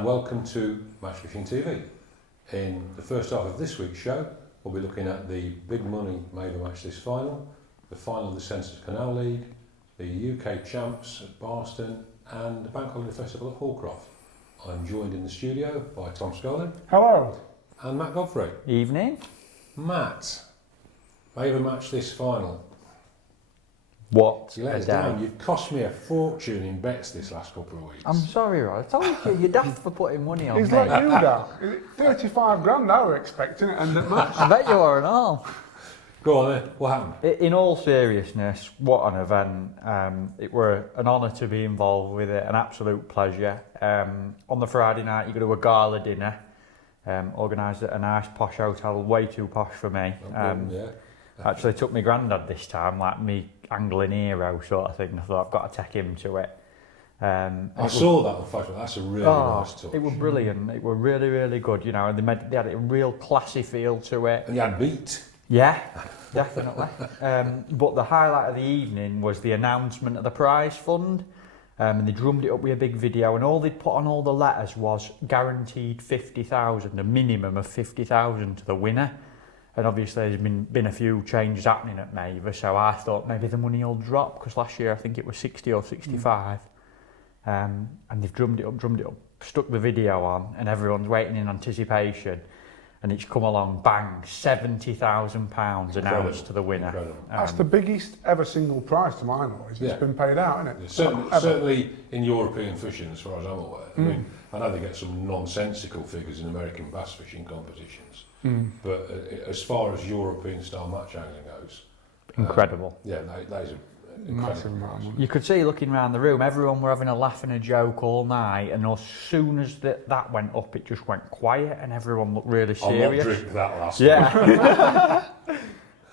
and welcome to Match Fishing TV. In the first half of this week's show, we'll be looking at the big money Maver Match this final, the final of the Census Canal League, the UK Champs at Barston, and the Bank Holiday Festival at Hallcroft. I'm joined in the studio by Tom Scholey. Hello. And Matt Godfrey. Evening. Matt, Maver Match this final. What You let us down. You've cost me a fortune in bets this last couple of weeks. I'm sorry, Rod. I told you you're daft for putting money on He's me. like you, Dan. 35 grand I were expecting at end of match. I bet you are and all. Go on then, what happened? In all seriousness, what an event. It were an honour to be involved with it, an absolute pleasure. On the Friday night, you go to a gala dinner, organised at a nice posh hotel, way too posh for me. Yeah. Actually took my granddad this time, like me angling hero sort of thing. I thought I've got to take him to it. I saw that on Facebook. That's a really nice touch. It was brilliant. It was really, really good, you know, and they had a real classy feel to it. And you had beat. Yeah, definitely. But the highlight of the evening was the announcement of the prize fund. And they drummed it up with a big video, and all they'd put on all the letters was guaranteed 50,000, a minimum of 50,000 to the winner. And obviously there's been a few changes happening at Maver, so I thought maybe the money will drop, because last year I think it was 60 or 65. And they've drummed it up, stuck the video on, and everyone's waiting in anticipation. And it's come along, bang, £70,000 announced to the winner. That's the biggest ever single prize to my knowledge that's been paid out, isn't it? Certainly in European fishing, as far as I'm aware. I mean, I know they get some nonsensical figures in American bass fishing competitions, but as far as European style match angling goes, incredible. Yeah, that is a massive amount of money. You could see looking around the room, everyone were having a laugh and a joke all night, and as soon as that went up, it just went quiet, and everyone looked really serious. I'll not drink that last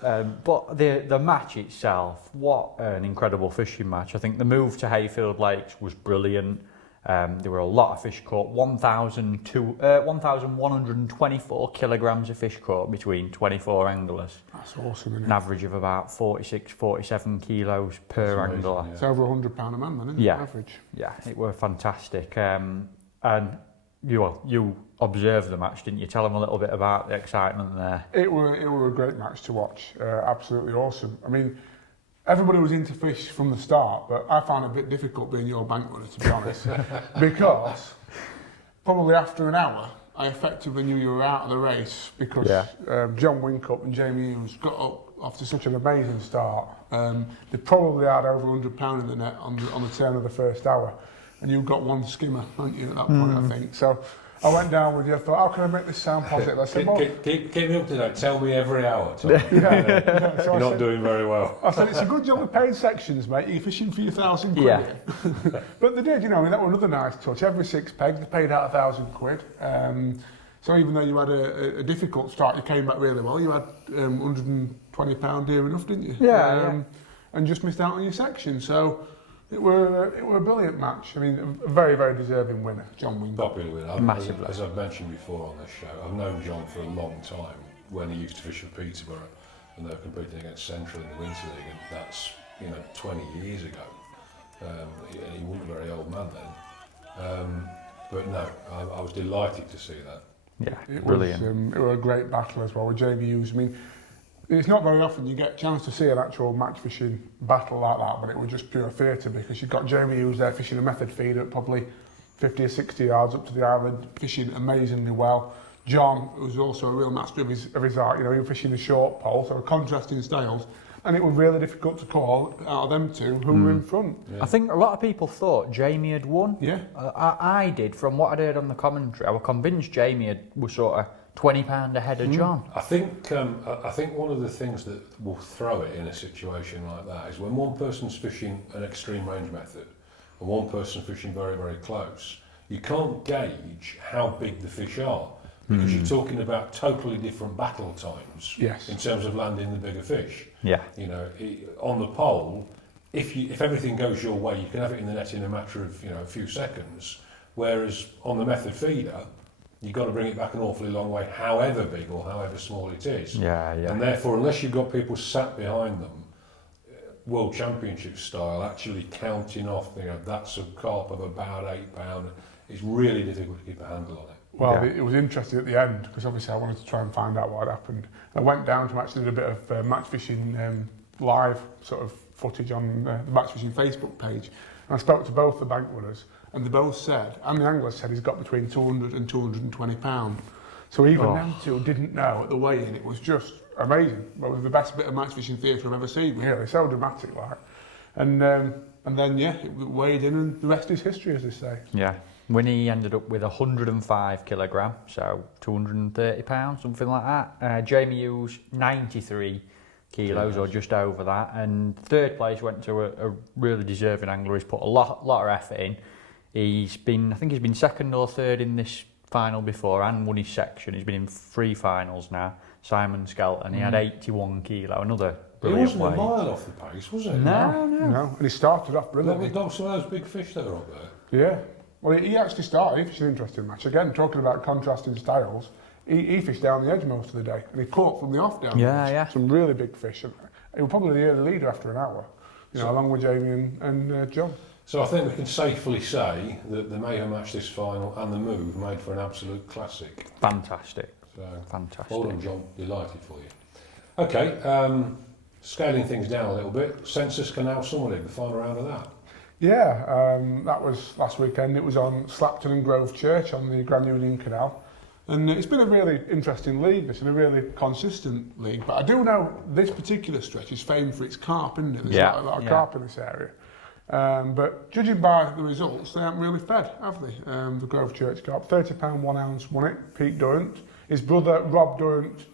one. But the match itself, what an incredible fishing match. I think the move to Hayfield Lakes was brilliant. There were a lot of fish caught, 1,124 kilograms of fish caught between 24 anglers. That's awesome, isn't it? An average of about 46, 47 kilos per angler. It's over £100 a man, then, isn't it? Average. Yeah, it were fantastic. And you observed the match, didn't you? Tell them a little bit about the excitement there. It were a great match to watch. Absolutely awesome. I mean, everybody was into fish from the start, but I found it a bit difficult being your bank runner, to be honest, because probably after an hour, I effectively knew you were out of the race, because John Winkup and Jamie Hughes got up after such an amazing start. They probably had over £100 in the net on the turn of the first hour, and you got one skimmer, hadn't you, at that point, I think. So I went down with you. I thought, how can I make this sound positive? I said, keep me up to date. Tell me every hour. Tom. So You're not doing very well. I said, it's a good job with paid sections, mate. You're fishing for your £1,000 quid. Yeah. But they did, you know. I mean, that was another nice touch. Every 6 pegs, they paid out £1,000 quid. So even though you had a difficult start, you came back really well. You had £120 dear enough, didn't you? Yeah. And just missed out on your section. So it were a brilliant match. I mean, a very, very deserving winner, John Winkup. Popular winner. Massively. As I've mentioned before on this show, I've known John for a long time when he used to fish for Peterborough, and they were competing against Central in the Winter League, and that's 20 years ago. He wasn't a very old man then. But no, I was delighted to see that. Yeah, brilliant. It was a great battle as well with Jamie Hughes. I mean, it's not very often you get a chance to see an actual match fishing battle like that, but it was just pure theatre, because you've got Jamie Hughes there fishing a method feeder at probably 50 or 60 yards up to the island, fishing amazingly well. John was also a real master of his art. You know, he was fishing the short pole, so contrasting styles, and it was really difficult to call out of them two who were in front. I think a lot of people thought Jamie had won. Yeah. I did, from what I'd heard on the commentary. I was convinced Jamie was sort of £20 ahead of John. I think one of the things that will throw it in a situation like that is when one person's fishing an extreme range method and one person's fishing very, very close, you can't gauge how big the fish are, because you're talking about totally different battle times in terms of landing the bigger fish. Yeah. You know, on the pole, if everything goes your way, you can have it in the net in a matter of a few seconds, whereas on the method feeder, you've got to bring it back an awfully long way, however big or however small it is. Yeah. And therefore, unless you've got people sat behind them, World Championship style, actually counting off, that's a carp of about £8, it's really difficult to keep a handle on it. Well, it was interesting at the end because obviously I wanted to try and find out what had happened. I went down to actually do a bit of match fishing live sort of footage on the match fishing Facebook page. And I spoke to both the bank runners, and they both said, and the angler said he's got between 200 and 220 pounds. So even them two didn't know at the weigh-in. It was just amazing. It was the best bit of match fishing theatre I've ever seen, really. So dramatic, like. And then, it weighed in, and the rest is history, as they say. Yeah. Winnie ended up with 105 kilogram, so 230 pounds, something like that. Jamie Hughes, 93 kilos, or just over that. And third place went to a really deserving angler. He's put a lot of effort in. I think he's been second or third in this final before and won his section. He's been in 3 finals now. Simon Skelton, he had 81 kilo, another brilliant It wasn't a mile off the pace, was it? No. And he started off brilliantly. With some of those big fish that are up there. Yeah. Well, he actually started. He fished an interesting match. Again, talking about contrasting styles, he fished down the edge most of the day, and he caught from the off down the edge. Some really big fish. And he was probably the early leader after an hour, along with Jamie and John. So I think we can safely say that the Mayhem match this final and the move made for an absolute classic. Fantastic. So, fantastic. Well done, John. Delighted for you. Okay, scaling things down a little bit. Census Canal Summer League, the final round of that. Yeah, that was last weekend. It was on Slapton and Grove Church on the Grand Union Canal. And it's been a really interesting league. It's been a really consistent league. But I do know this particular stretch is famed for its carp, isn't it? There's a lot of carp in this area. But judging by the results, they haven't really fed, have they? The Grove Church carp. £30 1 ounce won it, Pete Durrant. His brother, Rob Durrant,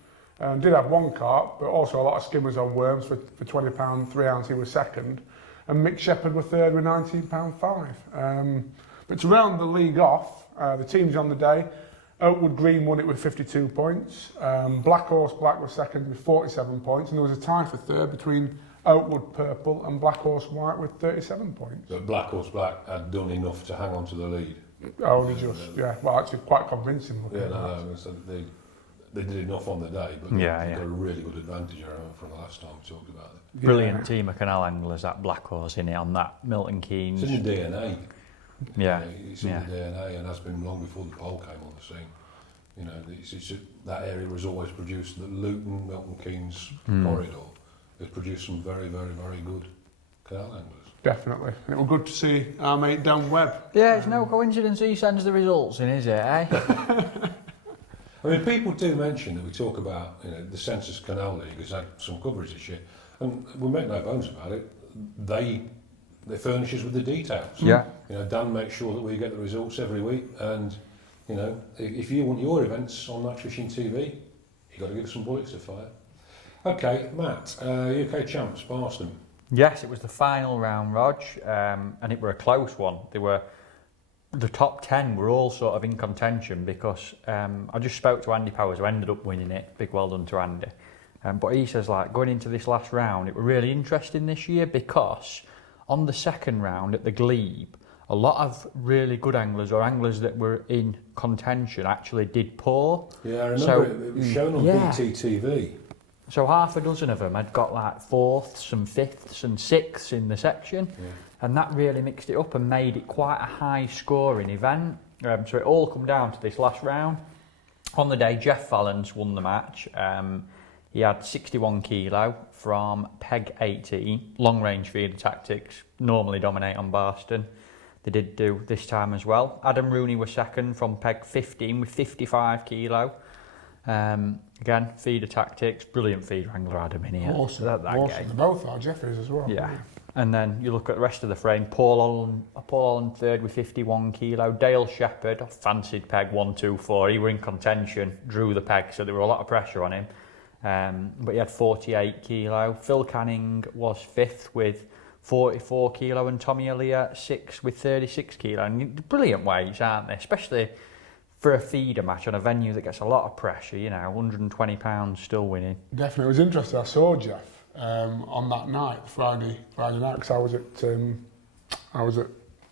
did have 1 carp, but also a lot of skimmers on worms for £20 3 ounce. He was second. And Mick Shepherd were third with £19 5. But to round the league off, the teams on the day, Oakwood Green won it with 52 points. Black Horse Black was second with 47 points, and there was a tie for third between Oakwood Purple and Black Horse White with 37 points. But Black Horse Black had done enough to hang on to the lead. Only just, well, actually quite convincing. So they did enough on the day, but they got a really good advantage, I remember, from the last time we talked about it. Brilliant team of canal anglers, that Black Horse in it on that Milton Keynes. It's in the DNA. It's in Yeah. the DNA, and has been long before the pole came on the scene. It's just, that area has always produced, the Luton, Milton Keynes corridor has produced some very, very, very good canal anglers. Definitely. It was good to see our mate Dan Webb. Yeah, it's no coincidence he sends the results in, is it, eh? I mean, people do mention that we talk about, the Census Canal League has had some coverage this year, and we make no bones about it. They furnish us with the details. Yeah. Dan makes sure that we get the results every week, and if you want your events on Match Fishing TV, you've got to give us some bullets to fire. Okay, Matt, UK champs, Barston. Yes, it was the final round, Rog, and it were a close one. The top 10 were all sort of in contention because I just spoke to Andy Powers, who ended up winning it. Big well done to Andy. But he says, going into this last round, it were really interesting this year because on the second round at the Glebe, a lot of really good anglers or anglers that were in contention actually did poor. Yeah, I remember it was shown on BTTV. So half a dozen of them had got fourths and fifths and sixths in the section. Yeah. And that really mixed it up and made it quite a high scoring event. So it all come down to this last round. On the day, Jeff Fallons won the match. He had 61 kilo from peg 18. Long range feeder tactics normally dominate on Barston. They did do this time as well. Adam Rooney was second from peg 15 with 55 kilo. Again, feeder tactics, brilliant feeder angler Adam in here. Awesome. Awesome. They both are, Jeffries as well. Yeah. And then you look at the rest of the frame, Paul Holland third with 51 kilo, Dale Shepherd, fancied peg 124, he were in contention, drew the peg, so there were a lot of pressure on him. But he had 48 kilo. Phil Canning was fifth with 44 kilo and Tommy Elliott sixth with 36 kilo. And brilliant weights, aren't they? Especially for a feeder match on a venue that gets a lot of pressure, 120 pounds still winning. Definitely. It was interesting. I saw Jeff on that night, Friday night, because I was at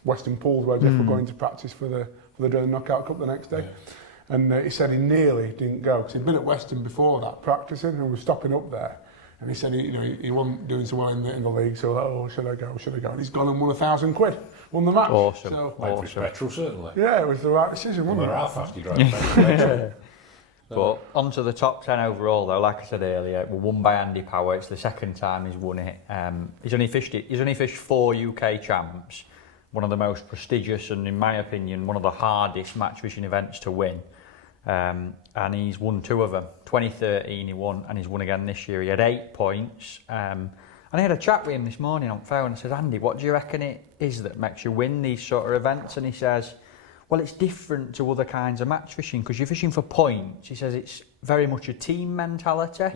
Western Pools where Jeff were going to practice for the Drilling Knockout Cup the next day. Yeah. And he said he nearly didn't go because he'd been at Western before that practicing and was stopping up there. And he said he wasn't doing so well in the league, so oh, should I go? And he's gone and won £1,000, won the match. Awesome. So, Wait for his petrol, certainly. yeah, it was the right decision, No wasn't matter it? how fast you drive petrol. But onto the top 10 overall, though, like I said earlier, we're won by Andy Power. It's the second time he's won it. He's only fished 4 UK champs, one of the most prestigious and, in my opinion, one of the hardest match fishing events to win. And he's won 2 of them. 2013 he won, and he's won again this year. He had 8 points. And I had a chat with him this morning on phone, and I said, Andy, what do you reckon it is that makes you win these sort of events? And he says, well, it's different to other kinds of match fishing because you're fishing for points. He says it's very much a team mentality,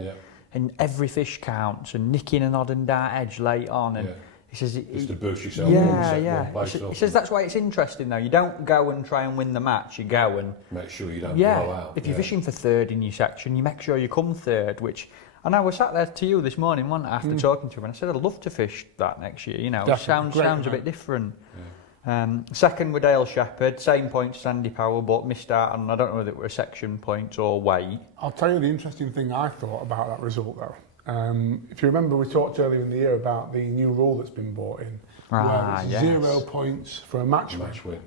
and every fish counts, and nicking an odd and dart edge late on. And he says it's to boost yourself. He says that's why it's interesting though. You don't go and try and win the match. You go and make sure you don't blow out. If you're fishing for third in your section, you make sure you come third. And I was sat there to you this morning, wasn't I, after talking to him, and I said I'd love to fish that next year. It sounds a bit different. Second with Dale Shepherd, same points as Andy Powell, but missed out on, I don't know whether it were section points or weight. I'll tell you the interesting thing I thought about that result though. If you remember, we talked earlier in the year about the new rule that's been brought in, where it's 0 points for a match win.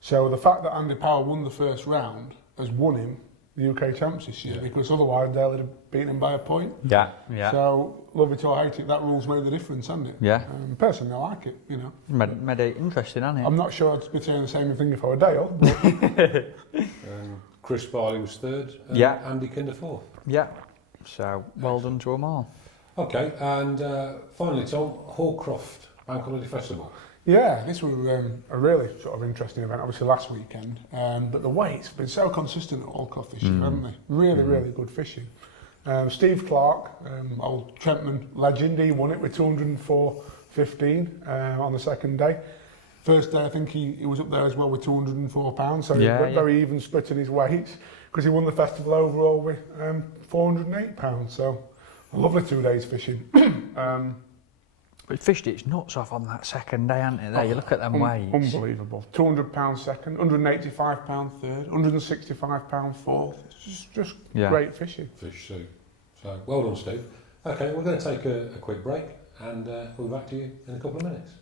So the fact that Andy Powell won the first round has won him the UK champs this year, because otherwise Dale would have beaten him by a point. So, love it or hate it, that rule's made the difference, hasn't it? Personally, I like it, Made it interesting, hasn't it? I'm not sure I'd be saying the same thing if I were Dale. But Chris Barley was third, and Andy Kinder fourth. So, well done to them all. Okay, and finally, Tom, Hallcroft Bank Holiday Festival. Yeah, this was a really sort of interesting event, obviously last weekend. But the weight's been so consistent at Hallcroft this year, haven't they? Really good fishing. Steve Clark, old Trentman legend, he won it with 204.15 on the second day. First day, I think he was up there as well with £204, so very even split in his weights, because he won the festival overall with £408. So a lovely 2 days fishing. But fished its nuts off on that second day, hasn't it? There, you look at them weights. Unbelievable. £200 second, £185 third, £165 fourth. It's just great fishing. Fish soup. So, well done, Steve. Okay, we're going to take a quick break, and we'll be back to you in a couple of minutes.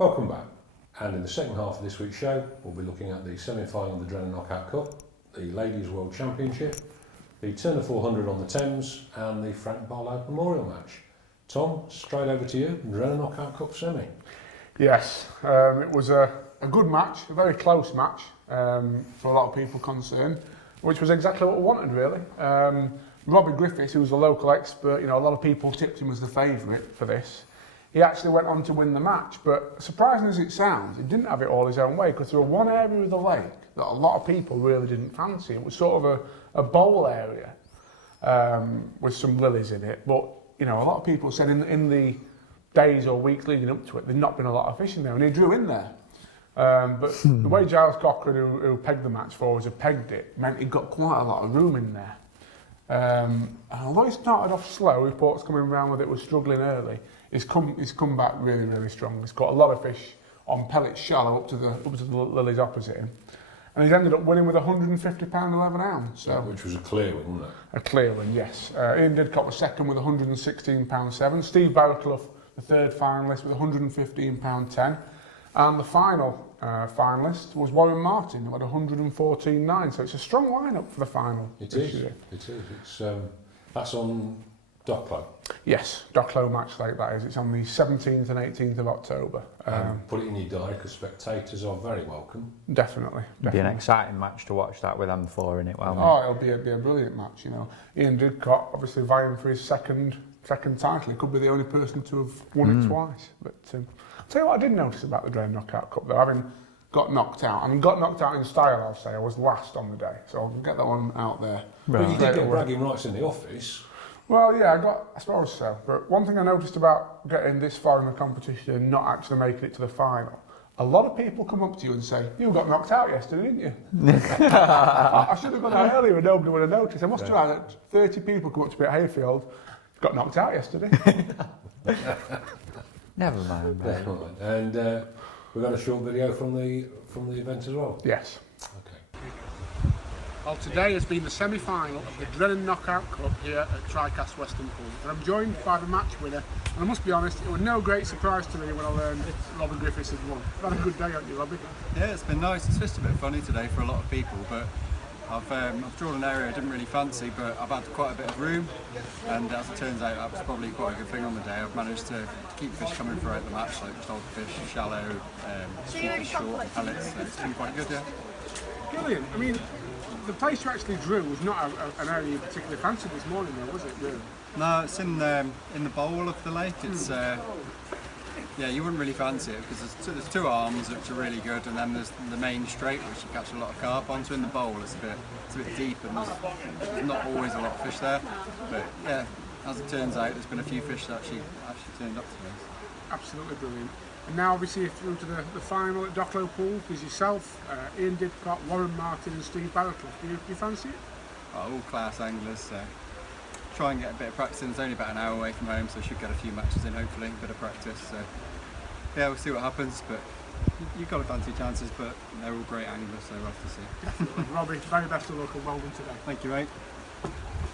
Welcome back, and in the second half of this week's show we'll be looking at the semi-final of the Drennan Knockout Cup, the Ladies World Championship, the Turner 400 on the Thames and the Frank Barlow Memorial Match. Tom, straight over to you, Drennan Knockout Cup semi. Yes, it was a good match, a very close match for a lot of people concerned, which was exactly what we wanted really. Robbie Griffiths, who was a local expert, a lot of people tipped him as the favourite for this. He actually went on to win the match, but surprising as it sounds, he didn't have it all his own way, because there was one area of the lake that a lot of people really didn't fancy. It was sort of a bowl area with some lilies in it, but a lot of people said in the days or weeks leading up to it, there'd not been a lot of fishing there, and he drew in there. But the way Giles Cochran, who pegged the match for us, had pegged it, meant he got quite a lot of room in there. And although he started off slow, reports coming around with it was struggling early. He's come back really strong. He's got a lot of fish on pellets shallow up to the lilies opposite him, and he's ended up winning with £150 11 ounce. So which was a clear one, wasn't it? A clear one, yes. Ian Didcott was second with £116 7. Steve Barraclough, the third finalist, with £115 10, and the final finalist was Warren Martin, who had £114 9. So it's a strong lineup for the final. It is. It's That's on Docklow. Yes, Docklow match like that is. It's on the 17th and 18th of October. Put it in your diary because spectators are very welcome. Definitely. Be an exciting match to watch that with them four in it. Well, Oh, it'll be a brilliant match, you know. Ian Didcott, obviously vying for his second title. He could be the only person to have won it twice. But I'll tell you what I did notice about the Drain Knockout Cup, though, having got knocked out. I mean, got knocked out in style, I'll say. I was last on the day, so I'll get that one out there. Right. But you did get bragging rights in the office. Well, yeah, I suppose so. But one thing I noticed about getting this far in the competition and not actually making it to the final, a lot of people come up to you and say, "You got knocked out yesterday, didn't you?" I should have gone out earlier and nobody would have noticed. I must have had 30 people come up to me at Hayfield, "Got knocked out yesterday." never mind. Mate. And we've got a short video from the event as well. Yes. Okay. Well, today has been the semi-final of the Drennan Knockout Cup here at Tricast Western Pool. And I'm joined by the match winner. And I must be honest, it was no great surprise to me when I learned Robin Griffiths had won. You've had a good day, haven't you, Robbie? Yeah, it's been nice. It's just a bit funny today for a lot of people, but I've drawn an area I didn't really fancy, but I've had quite a bit of room, and as it turns out, that was probably quite a good thing on the day. I've managed to keep fish coming throughout the match, like just old fish, shallow, fish short, pellets, so it's been quite good, yeah. Brilliant. I mean, the place you actually drew was not an area you particularly fancied this morning, though, was it, really? No, it's in the bowl of the lake. It's yeah, you wouldn't really fancy it because there's two arms which are really good, and then there's the main straight which you catch a lot of carp on. So in the bowl, it's a bit deep, and there's not always a lot of fish there. But yeah, as it turns out, there's been a few fish that actually turned up today. Absolutely brilliant. And now, obviously, you're through to the final at Docklow Pool. There's yourself, Ian Didcott, Warren Martin, and Steve Barraclough. Do you fancy it? All class anglers. So try and get a bit of practice in. It's only about an hour away from home, so I should get a few matches in, hopefully, a bit of practice. So yeah, we'll see what happens, but you've got to fancy chances, but they're all great anglers, so we'll have to see. Definitely. Robbie, very best of luck and well done today. Thank you, mate.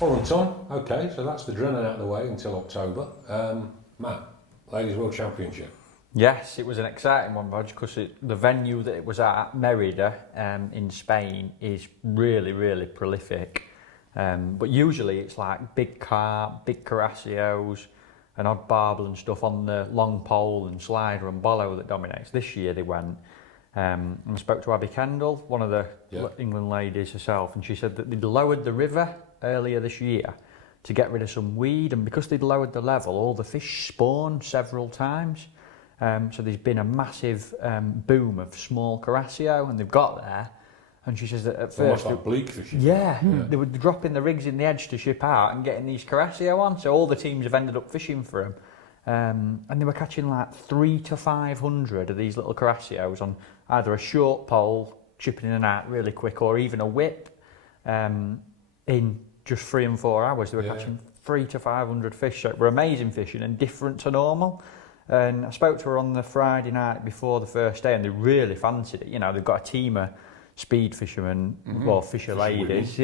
All right, Tom. Okay, so that's the Drennan out of the way until October. Matt, Ladies World Championship. Yes, it was an exciting one, Rog, because the venue that it was at, Mérida, in Spain, is really, really prolific. But usually it's like big carp, big carassios, and odd barbel and stuff on the long pole and slider and bollow that dominates. This year they went, and I spoke to Abby Kendall, one of the England ladies herself, and she said that they'd lowered the river earlier this year to get rid of some weed, and because they'd lowered the level, all the fish spawned several times. So there's been a massive boom of small carassio, and they've got there. And she says that at first, like bleak fishing. Yeah, they were dropping the rigs in the edge to ship out and getting these carassio on. So all the teams have ended up fishing for them, and they were catching like 300 to 500 of these little carassios on either a short pole, chipping in and out really quick, or even a whip. In just 3 and 4 hours, they were catching 300 to 500 fish. So it were amazing fishing and different to normal. And I spoke to her on the Friday night before the first day, and they really fancied it. You know, they've got a team of speed fishermen, well, fisher ladies.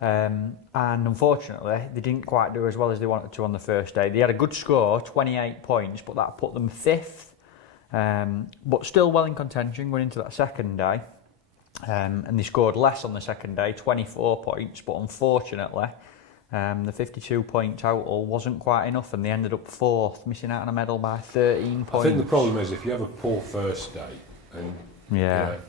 And unfortunately, they didn't quite do as well as they wanted to on the first day. They had a good score, 28 points, but that put them 5th. But still well in contention going into that second day. And they scored less on the second day, 24 points, but unfortunately, the 52-point total wasn't quite enough, and they ended up 4th, missing out on a medal by 13 points. I think the problem is if you have a poor first day, and you know,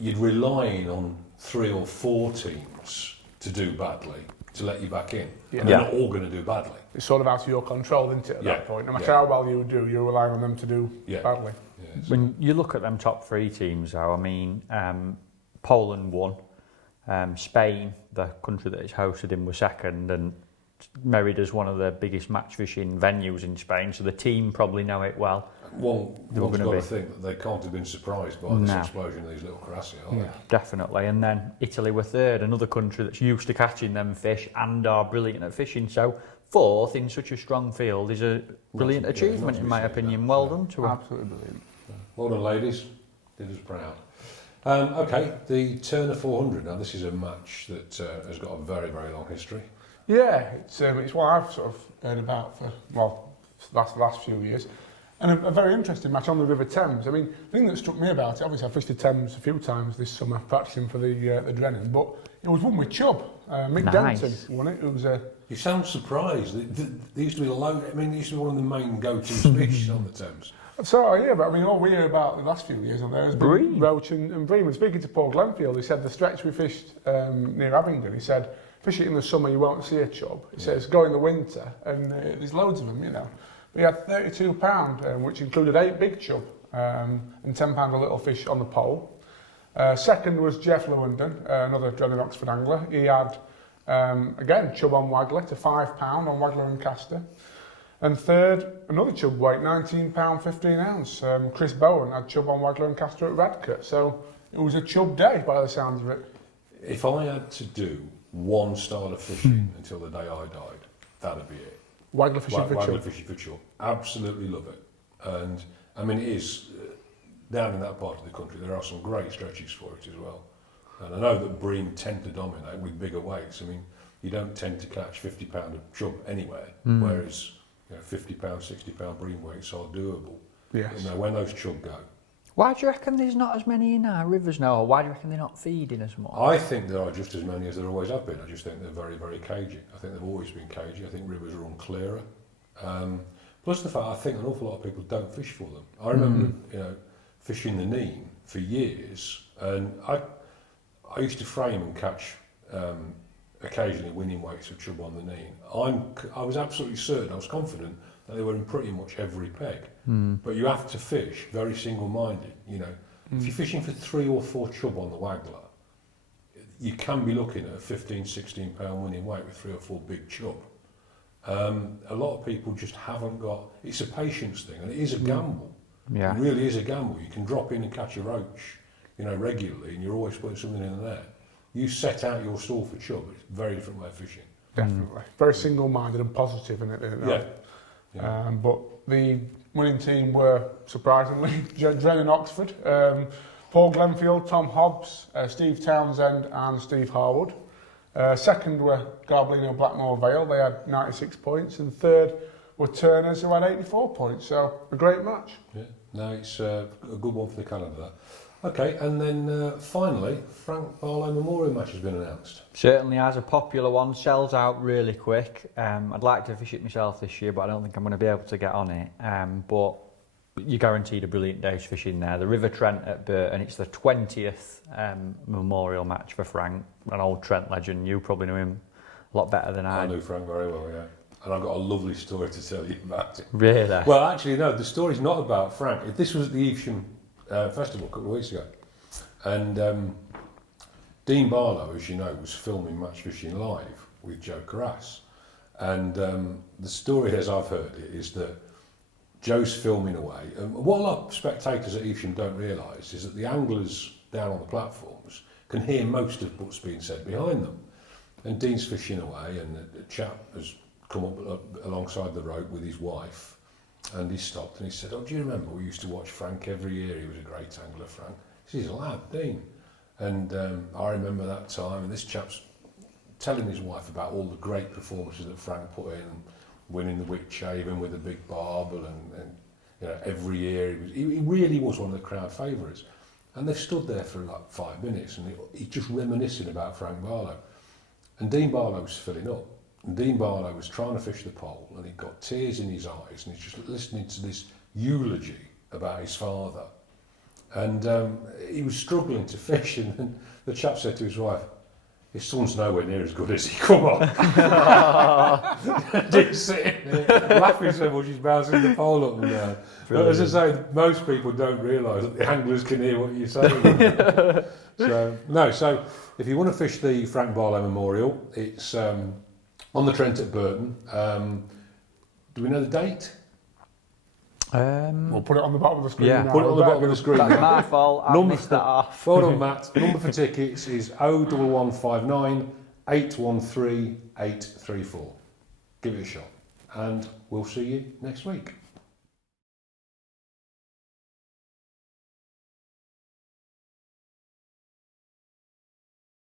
you're relying on 3 or 4 teams to do badly to let you back in. And they're not all going to do badly. It's sort of out of your control, isn't it, at that point? No matter how well you do, you're relying on them to do badly. When you look at them top 3 teams, though, I mean, Poland won. Spain, the country that it's hosted in, was second, and Mérida's one of the biggest match fishing venues in Spain, so the team probably know it well. One's got to think that they can't have been surprised by this explosion of these little carassio, are they? Definitely. And then Italy were 3rd, another country that's used to catching them fish and are brilliant at fishing. So 4th in such a strong field is a brilliant achievement, in my opinion. Well done to them. Absolutely brilliant. Well done, ladies. Did us proud. Okay, the Turner 400. Now, this is a match that has got a very, very long history. Yeah, it's what I've sort of heard about for, the last few years. And a very interesting match on the River Thames. I mean, the thing that struck me about it, obviously I fished the Thames a few times this summer, practicing for the Drennan, but It was won with Chubb. Mick Nice. Denton won it. It was a... You sound surprised. There used to be they used to be one of the main go-to fish on the Thames. So, yeah, but I mean, all we hear about the last few years on there has been roach and bream. And speaking to Paul Glenfield, he said the stretch we fished near Abingdon, he said, fish it in the summer, you won't see a chub. He says, go in the winter, and there's loads of them, you know. We had £32, which included 8 big chub and £10 a little fish on the pole. Second was Jeff Lewandon, another Dreaded Oxford angler. He had, again, chub on waggler to £5 on waggler and caster. And third, another chub weight, £19, 15 ounce. Chris Bowen had chub on waggler and caster at Radcott. So it was a chub day by the sounds of it. If I had to do one style of fishing until the day I died, that'd be it. Waggler fishing for Waggler chub. fishing for chub. Absolutely love it. And I mean, it is down in that part of the country. There are some great stretches for it as well. And I know that bream tend to dominate with bigger weights. I mean, you don't tend to catch £50 of chub anywhere, whereas £50, £60 bream weights are doable. Yes. You know, when those chub go. Why do you reckon there's not as many in our rivers now, or why do you reckon they're not feeding as much? I think there are just as many as there always have been. I just think they're very, very cagey. I think they've always been cagey. I think rivers are unclearer. Plus the fact I think an awful lot of people don't fish for them. I remember, fishing the Nene for years, and I used to frame and catch occasionally winning weights of chub on the Nene. I was absolutely certain, I was confident that they were in pretty much every peg. But you have to fish very single-minded. You know, if you're fishing for 3 or 4 chub on the waggler, you can be looking at a 15, 16 pound winning weight with 3 or 4 big chub. A lot of people just haven't got. It's a patience thing, and it is a gamble. Yeah. It really is a gamble. You can drop in and catch a roach, regularly, and you're always putting something in there. You set out your stall for chub. It's a very different way of fishing. Definitely. Very single-minded and positive in it. Yeah. But the winning team were, surprisingly, Dreaded Oxford. Paul Glenfield, Tom Hobbs, Steve Townsend and Steve Harwood. Second were Garblino Blackmore Vale, they had 96 points. And third were Turners, who had 84 points. So, a great match. Yeah, no, it's a good one for the calendar, that. Okay, and then finally, Frank Barlow Memorial match has been announced. Certainly has, a popular one, sells out really quick. I'd like to fish it myself this year, but I don't think I'm going to be able to get on it. But you're guaranteed a brilliant day's fishing there. The River Trent at Burton, it's the 20th memorial match for Frank, an old Trent legend. You probably knew him a lot better than I. I knew Frank very well, yeah. And I've got a lovely story to tell you about it. Really? Well, actually, no, the story's not about Frank. This was at the Evesham Festival a couple of weeks ago. And Dean Barlow, as you know, was filming Match Fishing Live with Joe Carras. And the story, as I've heard it, is that Joe's filming away. And what a lot of spectators at Evesham don't realise is that the anglers down on the platforms can hear most of what's being said behind them. And Dean's fishing away, and a chap has come up alongside the rope with his wife, and he stopped and he said, "Oh, do you remember we used to watch Frank every year? He was a great angler, Frank." He's a lad, Dean. And I remember that time, and this chap's telling his wife about all the great performances that Frank put in, winning the Wick Shaven with a big barbel, and every year he really was one of the crowd favourites. And they've stood there for like 5 minutes, and he's just reminiscing about Frank Barlow. And Dean Barlow was filling up. And Dean Barlow was trying to fish the pole, and he'd got tears in his eyes, and he's just listening to this eulogy about his father. And he was struggling to fish, and the chap said to his wife, "His son's nowhere near as good as he. Come on." Didn't sit laughing so much he's bouncing the pole up and down. But as I say, most people don't realise that the anglers can hear what you're saying. So if you want to fish the Frank Barlow Memorial, it's on the Trent at Burton. Do we know the date? We'll put it on the bottom of the screen. Yeah. Now. Put it on the bottom of the screen. That's my fault, I missed that off. Well done, Matt. Number for tickets is 01159 813 834. Give it a shot, and we'll see you next week.